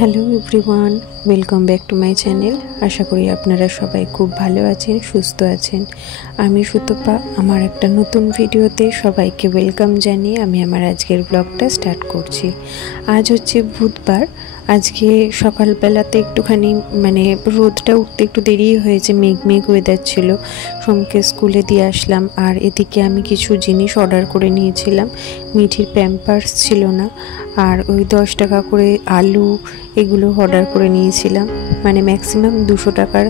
Hello everyone, welcome back to my channel. আশা করি আপনারা সবাই খুব ভালো আছেন, সুস্থ আছেন। আমি সুতপা, আমার একটা নতুন ভিডিওতে সবাইকে ওয়েলকাম জানিয়ে আমি আমার আজকের ব্লগটা স্টার্ট করছি। আজ হচ্ছে বুধবার। আজকে সকালবেলাতে একটুখানি রোদটা উঠতে একটু দেরি হয়েছে, মেঘ ওয়েদার ছিল। সোমকে স্কুলে দিয়ে আসলাম, আর এদিকে আমি কিছু জিনিস অর্ডার করে নিয়েছিলাম। মিঠির প্যাম্পার্স ছিল না, আর ওই 10 টাকা করে আলু এগুলো অর্ডার করে নিয়েছিলাম। ম্যাক্সিমাম 200 টাকার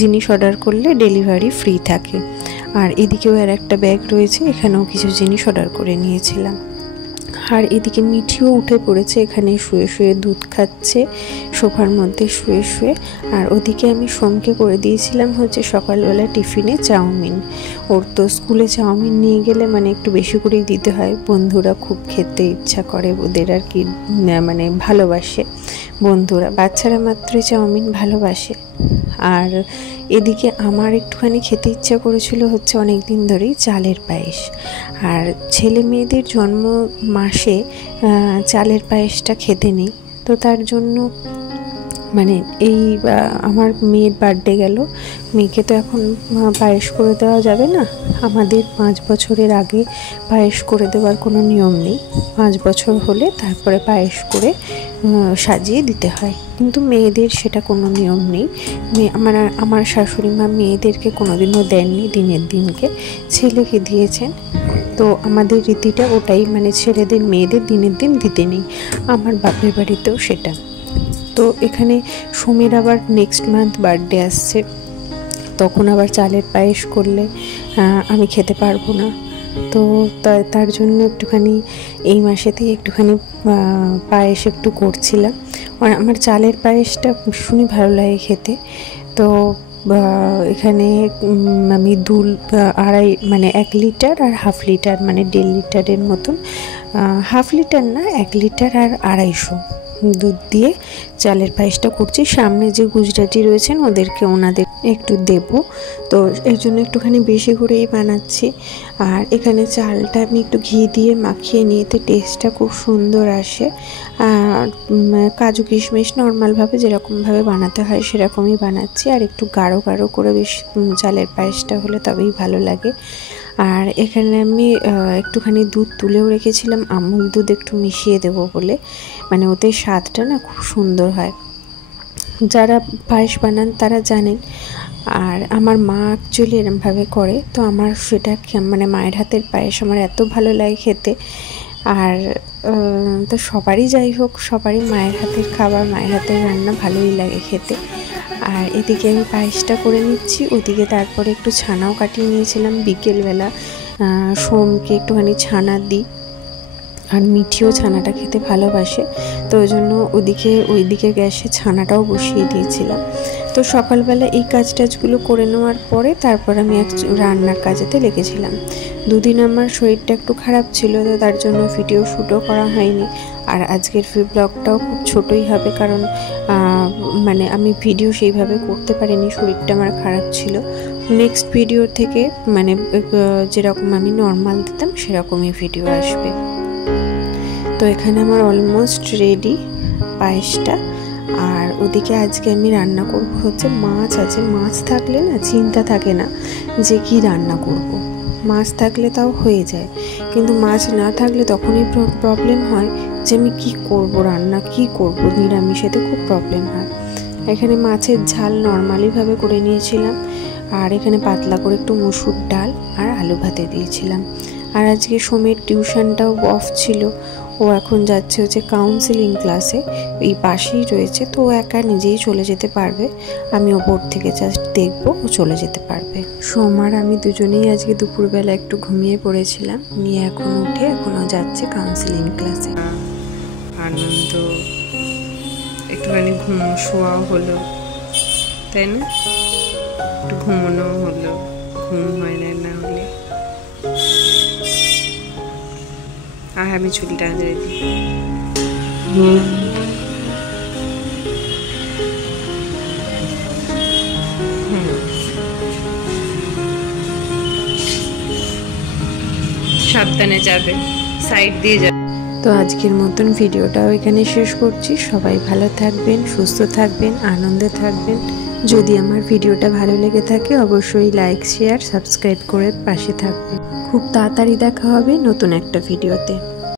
জিনিস অর্ডার করলে ডেলিভারি ফ্রি থাকে। আর এদিকেও আর একটা ব্যাগ রয়েছে, এখানেও কিছু জিনিস অর্ডার করে নিয়েছিলাম। আর এদিকে মিঠিও উঠে পড়েছে, এখানে শুয়ে শুয়ে দুধ খাচ্ছে সোফার মধ্যে শুয়ে শুয়ে। আর ওদিকে আমি সোমকে করে দিয়েছিলাম হচ্ছে সকালবেলা টিফিনে চাউমিন। ওর তো স্কুলে চাউমিন নিয়ে গেলে একটু বেশি করেই দিতে হয়। বন্ধুরা খুব খেতে ইচ্ছা করে, ওদের আর কি ভালোবাসে বন্ধুরা, বাচ্চারা মাত্রই চাউমিন ভালোবাসে। আর এদিকে আমার একটুখানি খেতে ইচ্ছা করেছিল হচ্ছে অনেক দিন ধরেই চালের পায়েস। আর ছেলে মেয়েদের জন্ম মাসে চালের পায়েসটা খেতে নেই, তো তার জন্য এই আমার মেয়ের বার্থডে গেল। মেয়েকে তো এখন পায়েস করে দেওয়া যাবে না, আমাদের 5 বছরের আগে পায়েস করে দেওয়ার কোনো নিয়ম নেই। 5 বছর হলে তারপরে পায়েস করে সাজিয়ে দিতে হয়, কিন্তু মেয়েদের সেটা কোনো নিয়ম নেই। আমার শাশুড়ি মা মেয়েদেরকে কোনোদিনও দেননি দিনের দিনকে, ছেলেকে দিয়েছেন। তো আমাদের রীতিটা ওটাই, ছেলেদের মেয়েদের দিনের দিন দিতে নেই। আমার বাপের বাড়িতেও সেটা। তো এখানে সোমের আবার নেক্সট মান্থ বার্থডে আসছে, তখন আবার চালের পায়েস করলে আমি খেতে পারবো না। তো তার জন্য একটুখানি এই মাসেতেই একটুখানি পায়েস একটু করছিলাম। আমার চালের পায়েসটা ভীষণই ভালো লাগে খেতে। তো এখানে আমি 1 লিটার আর 1/2 লিটার, 1.5 লিটারের মতন, 1/2 লিটার না 1 লিটার আর 250 দুধ দিয়ে চালের পায়েসটা করছি। সামনে যে গুজরাটি রয়েছেন ওনাদের একটু দেব, তো এর জন্য একটুখানি বেশি করেই বানাচ্ছি। আর এখানে চালটা আমি একটু ঘি দিয়ে মাখিয়ে নিয়েতে টেস্টটা খুব সুন্দর আসে। আর কাজু কিশমিশ নর্মালভাবে যেরকমভাবে বানাতে হয় সেরকমই বানাচ্ছি। আর একটু গাঢ় গাঢ় করে বেশ চালের পায়েসটা হলে তবেই ভালো লাগে। আর এখানে আমি একটুখানি দুধ তুলেও রেখেছিলাম, আমুল দুধ একটু মিশিয়ে দেবো বলে, ওতে স্বাদটা না খুব সুন্দর হয়। যারা পায়েস বানান তারা জানেন। আর আমার মা অ্যাকচুয়ালি এরমভাবে করে, তো আমার সেটা মায়ের হাতের পায়েস আমার এত ভালো লাগে খেতে। আর তো সবারই যাই হোক, সবারই মায়ের হাতের খাবার, মায়ের হাতের রান্না ভালোই লাগে খেতে। আর এদিকে আমি পায়েসটা করে নিচ্ছি, ওদিকে তারপরে একটু ছানাও কাটিয়ে নিয়েছিলাম বিকেলবেলা। সোমকে একটুখানি ছানা দিই, আর মিঠিও ছানাটা খেতে ভালোবাসে, তো ওই জন্য ওইদিকে গ্যাসে ছানাটাও বসিয়ে দিয়েছিলাম। তো সকালবেলা এই কাজগুলো করে নেওয়ার পরে তারপর আমি রান্নার কাজেতে লেগেছিলাম। 2 দিন আমার শরীরটা একটু খারাপ ছিল, তো তার জন্য ভিডিও শ্যুটও করা হয়নি। আর আজকের ব্লগটাও খুব ছোটোই হবে, কারণ আমি ভিডিও সেইভাবে করতে পারিনি, শরীরটা আমার খারাপ ছিল। নেক্সট ভিডিও থেকে যেরকম আমি নর্মাল দিতাম সেরকমই ভিডিও আসবে। তো এখানে আমার অলমোস্ট রেডি পায়েসটা। আর ওদিকে আজকে আমি রান্না করব হচ্ছে মাছ আছে। মাছ থাকলে না চিন্তা থাকে না যে কি রান্না করব। মাছ থাকলে তাও হয়ে যায়, কিন্তু মাছ না থাকলে তখনই প্রবলেম হয় যে আমি কি করব, রান্না কি করব। নিরামিষেতে খুব প্রবলেম হয়। এখানে মাছের ঝাল নর্মালিভাবে করে নিয়েছিলাম, আর এখানে পাতলা করে একটু মসুর ডাল আর আলু ভাতে দিয়েছিলাম। আর আজকে সোমের টিউশনটাও অফ ছিল, ও এখন যাচ্ছে হচ্ছে কাউন্সেলিং ক্লাসে, এই পাশেই রয়েছে। তো ও একা নিজেই চলে যেতে পারবে, আমি ওপর থেকে জাস্ট দেখবো, ও চলে যেতে পারবে। সোম আর আমি দুজনেই আজকে দুপুরবেলা একটু ঘুমিয়ে পড়েছিলাম, নিয়ে এখন উঠে এখনও যাচ্ছে কাউন্সেলিং ক্লাসে। আনন্দ, একটুখানি শোয়াও হলো, তাই না? একটু ঘুমানো হলো, ঘুম হয় না হলে। আর আমি চুলটা আঁচড়ে দিই। সাবধানে যাবে, সাইড দিয়ে যাবে। তো আজকের মতন ভিডিওটাও এখানে শেষ করছি। সবাই ভালো থাকবেন, সুস্থ থাকবেন, আনন্দে থাকবেন। যদি আমার ভিডিওটা ভালো লেগে থাকে অবশ্যই লাইক, শেয়ার, সাবস্ক্রাইব করে পাশে থাকবেন। খুব তাড়াতাড়ি দেখা হবে নতুন একটা ভিডিওতে।